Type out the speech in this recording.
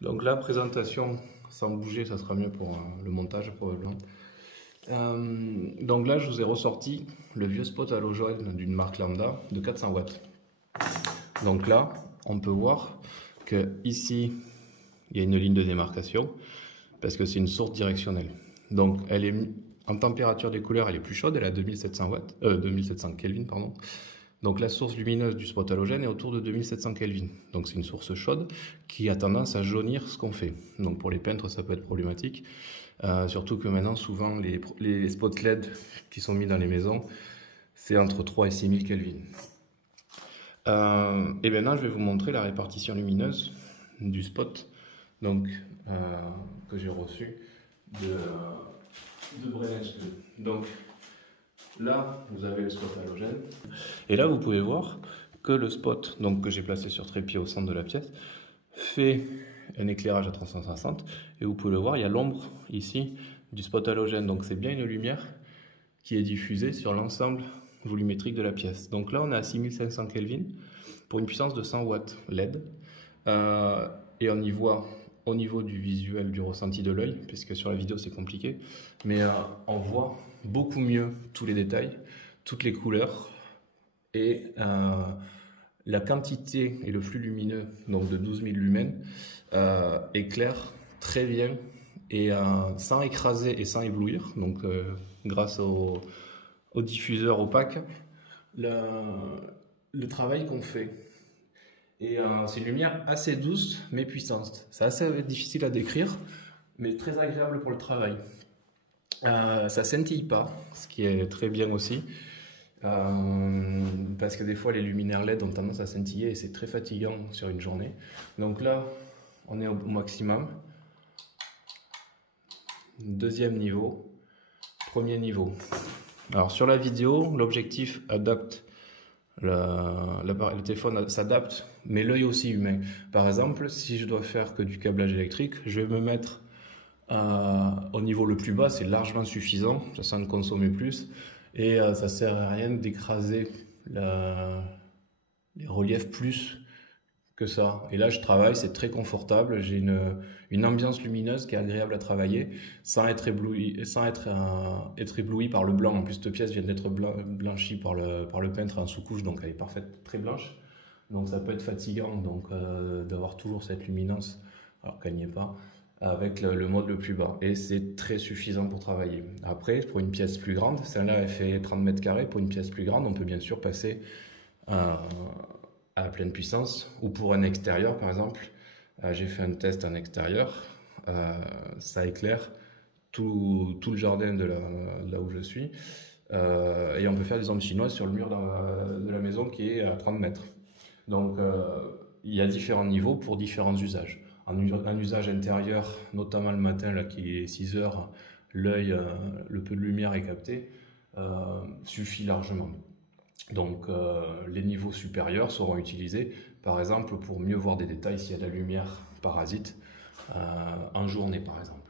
Donc la présentation sans bouger, ça sera mieux pour le montage probablement. Donc là, je vous ai ressorti le vieux spot halogène d'une marque lambda de 400 watts. Donc là, on peut voir que ici, il y a une ligne de démarcation parce que c'est une source directionnelle. Donc elle est en température des couleurs, elle est plus chaude, elle est à 2700 Kelvin, pardon. Donc la source lumineuse du spot halogène est autour de 2700 Kelvin. Donc c'est une source chaude qui a tendance à jaunir ce qu'on fait. Donc pour les peintres, ça peut être problématique. Surtout que maintenant, souvent, les spots LED qui sont mis dans les maisons, c'est entre 3 et 6000 Kelvin. Et maintenant, je vais vous montrer la répartition lumineuse du spot donc, que j'ai reçu de Brainedge 2. Donc là, vous avez le spot halogène. Et là, vous pouvez voir que le spot donc, que j'ai placé sur trépied au centre de la pièce fait un éclairage à 360. Et vous pouvez le voir, il y a l'ombre ici du spot halogène. Donc c'est bien une lumière qui est diffusée sur l'ensemble volumétrique de la pièce. Donc là, on est à 6500 Kelvin pour une puissance de 100 watts LED. Et on y voit au niveau du visuel, du ressenti de l'œil, puisque sur la vidéo c'est compliqué, mais on voit beaucoup mieux tous les détails, toutes les couleurs, et la quantité et le flux lumineux donc de 12 000 lumens éclaire très bien et sans écraser et sans éblouir, donc grâce au diffuseur opaque, le travail qu'on fait. Et c'est une lumière assez douce mais puissante. C'est assez difficile à décrire, mais très agréable pour le travail. Ça scintille pas, ce qui est très bien aussi. Parce que des fois les luminaires LED ont tendance à scintiller et c'est très fatigant sur une journée. Donc là, on est au maximum. Deuxième niveau, premier niveau. Alors sur la vidéo, l'objectif adapte. Le téléphone s'adapte, mais l'œil aussi humain. Par exemple, si je dois faire que du câblage électrique, je vais me mettre au niveau le plus bas, c'est largement suffisant, ça ne consomme plus, et ça sert à rien d'écraser les reliefs plus que ça. Et là, je travaille, c'est très confortable, j'ai une ambiance lumineuse qui est agréable à travailler, sans être ébloui par le blanc. En plus, cette pièce vient d'être blanchie par le peintre en sous-couche, donc elle est parfaite, très blanche. Donc ça peut être fatigant donc d'avoir toujours cette luminance, alors qu'elle n'y est pas, avec le mode le plus bas. Et c'est très suffisant pour travailler. Après, pour une pièce plus grande, celle-là elle fait 30 mètres carrés, pour une pièce plus grande, on peut bien sûr passer à pleine puissance, ou pour un extérieur par exemple, j'ai fait un test en extérieur, ça éclaire tout le jardin de là où je suis, et on peut faire des ombres chinoises sur le mur de la maison qui est à 30 mètres. Donc il y a différents niveaux pour différents usages. Un usage intérieur, notamment le matin là, qui est 6 heures, l'œil, le peu de lumière est capté, suffit largement. Donc les niveaux supérieurs seront utilisés par exemple pour mieux voir des détails s'il y a de la lumière parasite en journée par exemple.